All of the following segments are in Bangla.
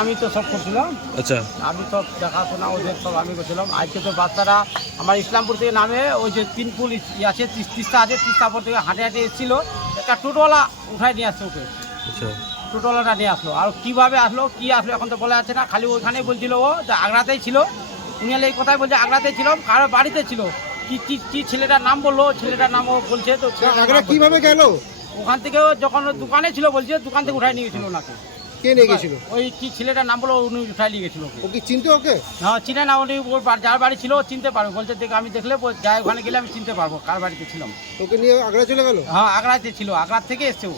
আমি তো সব করছিলাম। আচ্ছা। আমি সব দেখাশোনা ওদের সব আমি করছিলাম। আজকে তো বাচ্চারা আমার ইসলামপুর থেকে নামে ওই যে তিন পুল ই আছে তিস্তা আছে তিস্তাপুর থেকে হাঁটে হাঁটে এসেছিল। একটা টোটোওয়ালা উঠাই নিয়ে আসছে ওকে। আচ্ছা। টোটোওয়ালাটা নিয়ে আসলো। আর কীভাবে আসলো কি আসলো এখন তো বলা যাচ্ছে না। খালি ওইখানেই বলছিল ও যে আগ্রাতেই ছিল। উনি হলে এই কথাই বলছে আগ্রাতেই ছিল কারও বাড়িতে ছিল। কি কি কি ছেলেটার নাম বলল ছেলেটার নাম ও বলছে তো কীভাবে গেল? ওখান থেকে যখন দোকানে ছিল বলছে দোকান থেকে উঠাই নিয়েছিল ওনাকে। কে নিয়ে গেছিল? ওই কি ছেলেটার নাম বলো উনি উঠাই নিয়ে গেছিল ওকে। ও কি চিনতে ওকে? না চিনে না উনি ওর বা- যার বাড়ি ছিল ও চিনতে পারবে। বলছে দেখ আমি দেখলে যাই ওখানে গেলে আমি চিনতে পারব কার বাড়িতে ছিলাম ওকে নিয়ে আগ্রা চলে গেল? হ্যাঁ আগ্রাতে ছিল আগ্রার থেকে এসছে ও।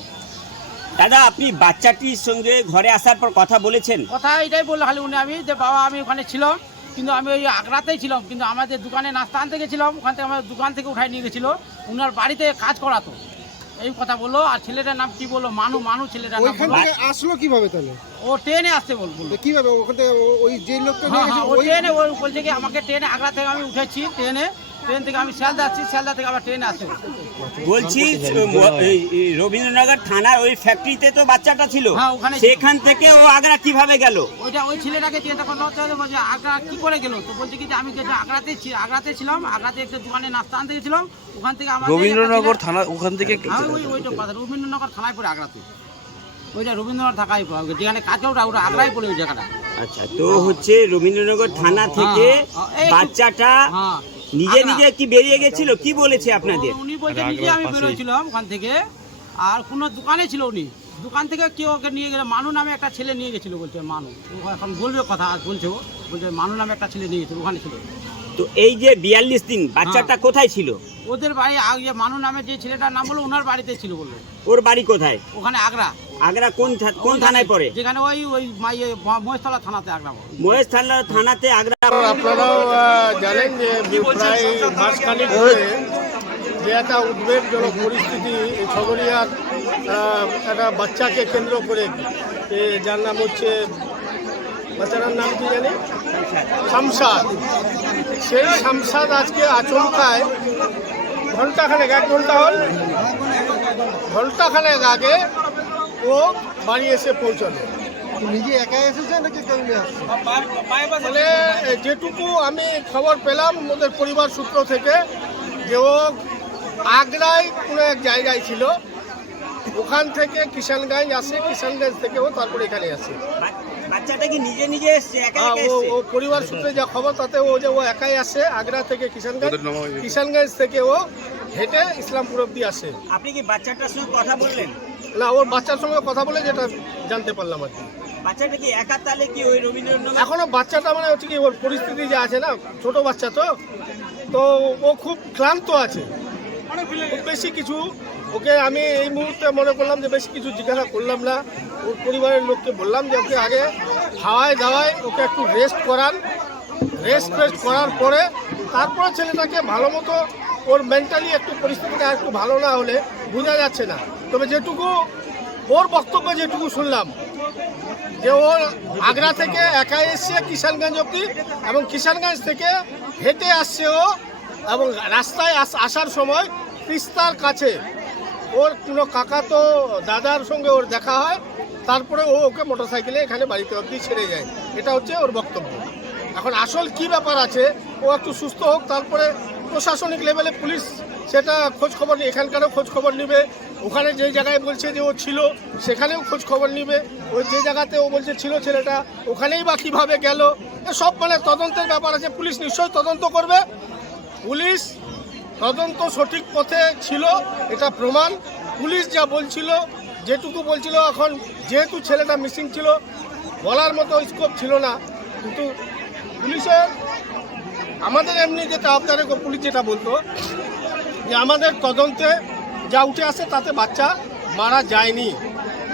দাদা আপনি বাচ্চাটির সঙ্গে ঘরে আসার পর কথা বলেছেন? কথা এটাই বলল খালি উনি। আমি যে বাবা আমি ওখানে ছিলাম কিন্তু আমি ওই আগ্রাতেই ছিলাম কিন্তু আমাদের দোকানে নাস্তা আনতে গেছিলাম ওখান থেকে আমার দোকান থেকে উঠাই নিয়ে গেছিল। উনার বাড়িতে কাজ করাতো। এই কথা বলল আর ছেলেটার নাম কি বলল মানু মানু ছেলেটার নাম ওইখান বলল থেকে আসলো কীভাবে তাহলে? ও ট্রেনে আসতে বলব বলল কীভাবে? ওখান থেকে ও- ওই যে লোকটা নিয়ে হ্যাঁ গেছে হ্যাঁ ও ওই ট্রেনে ও বলছে কি আমাকে ট্রেনে আগ্রা থেকে আমি উঠেছি ট্রেনে। ট্রেন থেকে আমি শিয়ালদা আসছি শিয়ালদা থেকে আবার ট্রেনে আসছে বলছি রবীন্দ্রনগর থানার ওই ফ্যাক্টরিতে তো বাচ্চাটা ছিল। হ্যাঁ, ওখানে সেখান থেকে ও আগ্রা কীভাবে গেল? ওইটা ওই ছেলেটাকে চিন্তা করতে হচ্ছে বলছে আগ্রা কি করে গেল? তো বলছে কি যে আমি আগ্রাতে আগ্রাতে ছিলাম আগ্রাতে একটা দোকানে নাস্তা আনতে গেছিলাম ওখান থেকে আমার রবীন্দ্রনগর থানা ওখান থেকে হ্যাঁ ওই ওইটা কথা রবীন্দ্রনগর থানায় পড়ে আগ্রাতে। ওইটা রবীন্দ্রনগর থাকায় পড়ে যেখানে কাজ ওটা ওটা আগ্রায় পড়ে ওই জায়গাটা। আচ্ছা তো হচ্ছে রবীন্দ্রনগর থানা থেকে হ্যাঁ, একটু- বাচ্চাটা হ্যাঁ নিজে নিজে কি বেরিয়ে গেছিল কি বলেছে আপনাদের? উনি বলছে নিজে আমি। বেরোছিলাম ওখান থেকে। আর কোনো দোকানে ছিল উনি। দোকান থেকে কেউ ওকে নিয়ে গেলে মানু নামে একটা ছেলে নিয়ে গেছিল বলছে মানু। ও এখন বলবে কথা আজ বলছে ও। বলছে মানু নামে একটা ছেলে নিয়ে গেছিল ওখানে ছিল। তো এই যে বিয়াল্লিশ দিন বাচ্চাটা হ্যাঁ। কোথায় ছিল? ওদের বাড়ি আগে মানু নামে যে ছেলেটার নাম বলল ওনার বাড়িতে ছিল বলল। ওর বাড়ি কোথায়? ওখানে আগ্রা। আগ্রা কোন থা- কোন থানায় পড়ে? যেখানে ওই ওই মাইয়ে মহেশতলা থানাতে আগ্রা মহেশ থানা থানাতে আগ্রা আপনারাও জানেন যে প্রায় মাসখানেক ধরে যে একটা উদ্বেগজনক পরিস্থিতি এই সগরিয়ার একটা বাচ্চাকে কেন্দ্র করে এ, যার নাম হচ্ছে বাচ্চাটার নাম কি জানি? শামসাদ সেই শামসাদ আজকে আচমকায় ঘন্টাখানেক এক ঘণ্টা হল। ঘন্টাখানেক আগে ও বাড়ি এসে পৌঁছালো। নিজে একা এসেছে নাকি কেউ নিয়ে আসছে? মানে যেটুকু আমি খবর পেলাম ওদের পরিবার সূত্র থেকে যে ও আগ্রায় কোনো এক জায়গায় ছিল। ওখান থেকে কিষানগঞ্জ আসে কিষানগঞ্জ থেকে ও তারপরে এখানে আসে। বাচ্চাটা কি নিজে নিজে এসছে একা হ্যাঁ, ও ও পরিবার সূত্রে যা খবর তাতে ও যে ও একাই আসে আগ্রা থেকে কিষানগঞ্জ কিষানগঞ্জ থেকে ও হেঁটে ইসলামপুর অব্দি আসে। আপনি কি বাচ্চাটার সঙ্গে কথা বললেন? না ওর বাচ্চার সঙ্গে কথা বলে যেটা জানতে পারলাম আর কি। বাচ্চাটা কি একা তালে কি ওই রবীন্দ্রনগর এখনও বাচ্চাটা মানে হচ্ছে কি ওর পরিস্থিতি যে আছে না ছোট বাচ্চা তো তো ও খুব ক্লান্ত আছে। খুব বেশি কিছু ওকে আমি এই মুহূর্তে মনে করলাম যে বেশি কিছু জিজ্ঞাসা করলাম না। ওর পরিবারের লোককে বললাম যে ওকে আগে খাওয়ায় দাওয়ায় ওকে একটু রেস্ট করান। রেস্ট ফেস্ট করার পরে তারপরে ছেলেটাকে ভালো মতো ওর মেন্টালি একটু পরিস্থিতিটা একটু ভালো না হলে বোঝা যাচ্ছে না। তবে যেটুকু, ওর বক্তব্য যেটুকু শুনলাম, যে ও আগ্রা থেকে একা এসছে কিষানগঞ্জ অব্দি এবং কিষানগঞ্জ থেকে হেঁটে আসছে ও এবং রাস্তায় আস- আসার সময় তিস্তার কাছে ওর কোনো কাকা তো দাদার সঙ্গে ওর দেখা হয়, তারপরে ও ওকে মোটরসাইকেলে এখানে বাড়িতে অব্দি ছেড়ে যায়। এটা হচ্ছে ওর বক্তব্য। এখন আসল কি ব্যাপার আছে, ও একটু সুস্থ হোক, তারপরে প্রশাসনিক লেভেলে পুলিশ সেটা খোঁজ খবর এখানকারও খোঁজ খবর নিবে। ওখানে যে জায়গায় বলছে যে ও ছিল, সেখানেও খোঁজ খবর নিবে। ওই যে জায়গাতে ও বলছে ছিল ছেলেটা, ওখানেই বা কীভাবে গেল? সব মানে তদন্তের ব্যাপার আছে। পুলিশ নিশ্চয়ই তদন্ত করবে। পুলিশ তদন্ত সঠিক পথে ছিল, এটা প্রমাণ। পুলিশ যা বলছিল, যেটুকু বলছিল, এখন যেহেতু ছেলেটা মিসিং ছিল, বলার মতো স্কোপ ছিল না। কিন্তু পুলিশের, আমাদের এমনি যেটা আপনাদের পুলিশ যেটা বলতো যে আমাদের তদন্তে যা উঠে আসে তাতে বাচ্চা মারা যায়নি।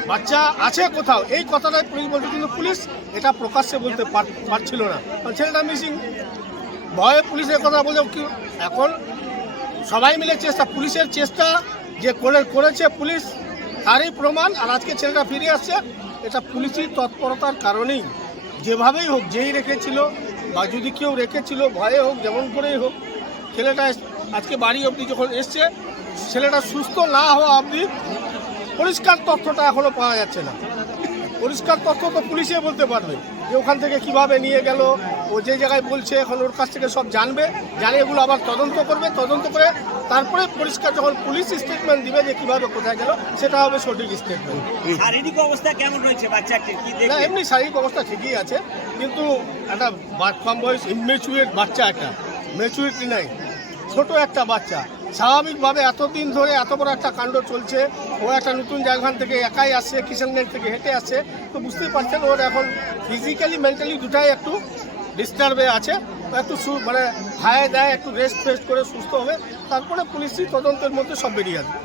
বাচ্চা আছে কোথাও? এই কথাটাই পুলিশ বলছে, কিন্তু পুলিশ এটা প্রকাশ্যে বলতে পার- পারছিল না। ছেলেটা মিসিং ভয়ে পুলিশের কথা বলে এখন সবাই মিলে চেষ্টা, পুলিশের চেষ্টা যে করে করেছে পুলিশ, তারই প্রমাণ, আর আজকে ছেলেটা ফিরে আসছে, এটা পুলিশি তৎপরতার কারণেই। যেভাবেই হোক, যেই রেখেছিল, বা যদি কেউ রেখেছিল, ভয়ে হোক, যেমন করেই হোক, ছেলেটা আজকে বাড়ি অবধি যখন এসছে ছেলেটা সুস্থ না হওয়া অবধি পরিষ্কার তথ্যটা এখনও পাওয়া যাচ্ছে না। পরিষ্কার তথ্য তো পুলিশে বলতে পারবে যে ওখান থেকে কীভাবে নিয়ে গেল ও যে জায়গায় বলছে এখন ওর কাছ থেকে সব জানবে জানে এগুলো আবার তদন্ত করবে তদন্ত করে তারপরে পরিষ্কার যখন পুলিশ স্টেটমেন্ট দিবে যে কীভাবে কোথায় গেল সেটা হবে সঠিক স্টেটমেন্ট শারীরিক অবস্থা কেমন রয়েছে বাচ্চাটির না এমনি শারীরিক অবস্থা ঠিকই আছে কিন্তু একটা কম বয়স ইমেচুয়েট বাচ্চা একটা ম্যাচুরিটি নাই। ছোট একটা বাচ্চা। স্বাভাবিকভাবে এতদিন ধরে এত বড় একটা কাণ্ড চলছে, ও একটা নতুন জায়গান থেকে একাই আসছে কিষানগঞ্জ থেকে হেঁটে আসছে, তো বুঝতেই পারছেন ওর এখন ফিজিক্যালি মেন্টালি দুটাই একটু ডিস্টার্বে আছে। একটু মানে খায় দেয় একটু রেস্ট ফেস্ট করে সুস্থ হবে। তারপরে পুলিশই তদন্তের মধ্যে সব বেরিয়ে আসবে